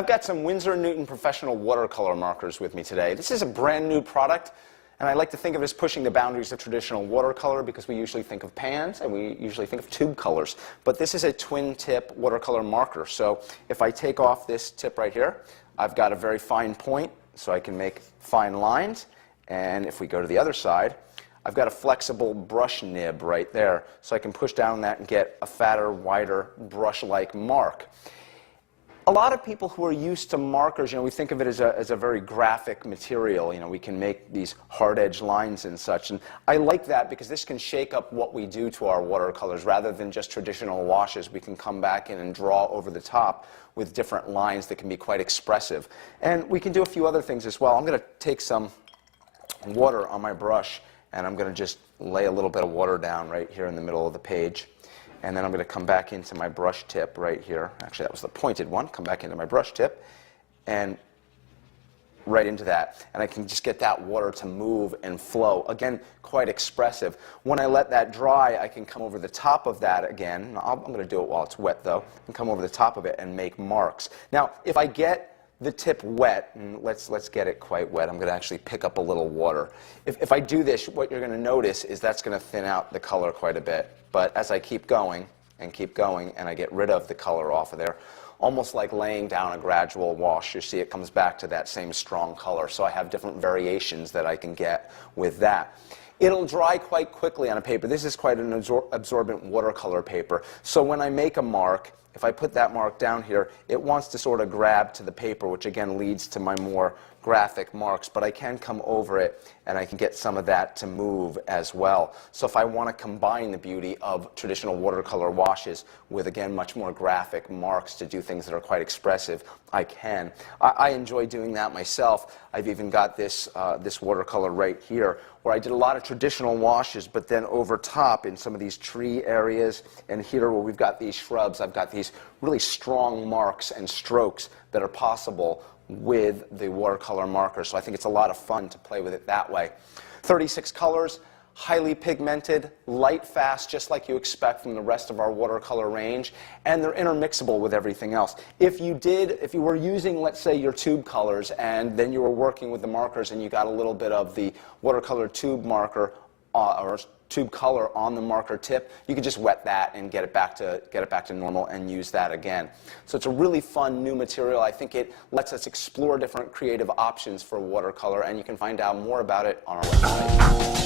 I've got some Winsor Newton professional watercolor markers with me today. This is a brand new product, and I like to think of it as pushing the boundaries of traditional watercolor because we usually think of pans and we usually think of tube colors. But this is a twin tip watercolor marker. So if I take off this tip right here, I've got a very fine point so I can make fine lines. And if we go to the other side, I've got a flexible brush nib right there so I can push down on that and get a fatter, wider brush-like mark. A lot of people who are used to markers, we think of it as a very graphic material. We can make these hard-edged lines and such. And I like that because this can shake up what we do to our watercolors. Rather than just traditional washes, we can come back in and draw over the top with different lines that can be quite expressive. And we can do a few other things as well. I'm going to take some water on my brush, and I'm going to just lay a little bit of water down right here in the middle of the page. And then I'm going to come back into my brush tip right here. Actually, that was the pointed one. Come back into my brush tip and right into that. And I can just get that water to move and flow. Again, quite expressive. When I let that dry, I can come over the top of that again. I'm going to do it while it's wet, though. And come over the top of it and make marks. Now, if I get the tip wet, and let's get it quite wet. I'm going to actually pick up a little water. If I do this, what you're going to notice is that's going to thin out the color quite a bit. But as I keep going, and I get rid of the color off of there, almost like laying down a gradual wash, you see it comes back to that same strong color. So I have different variations that I can get with that. It'll dry quite quickly on a paper. This is quite an absorbent watercolor paper. So when I make a mark, if I put that mark down here, it wants to sort of grab to the paper, which again leads to my more graphic marks, but I can come over it and I can get some of that to move as well. So if I want to combine the beauty of traditional watercolor washes with, again, much more graphic marks to do things that are quite expressive, I can. I enjoy doing that myself. I've even got this watercolor right here where I did a lot of traditional washes, but then over top in some of these tree areas and here where we've got these shrubs, I've got these really strong marks and strokes that are possible with the watercolor marker. So I think it's a lot of fun to play with it that way. 36 colors, highly pigmented, light fast, just like you expect from the rest of our watercolor range, and they're intermixable with everything else. If you were using, let's say, your tube colors, and then you were working with the markers and you got a little bit of the watercolor tube marker or tube color on the marker tip, you could just wet that and get it back to normal and use that again. So it's a really fun new material. I think it lets us explore different creative options for watercolor, and you can find out more about it on our website.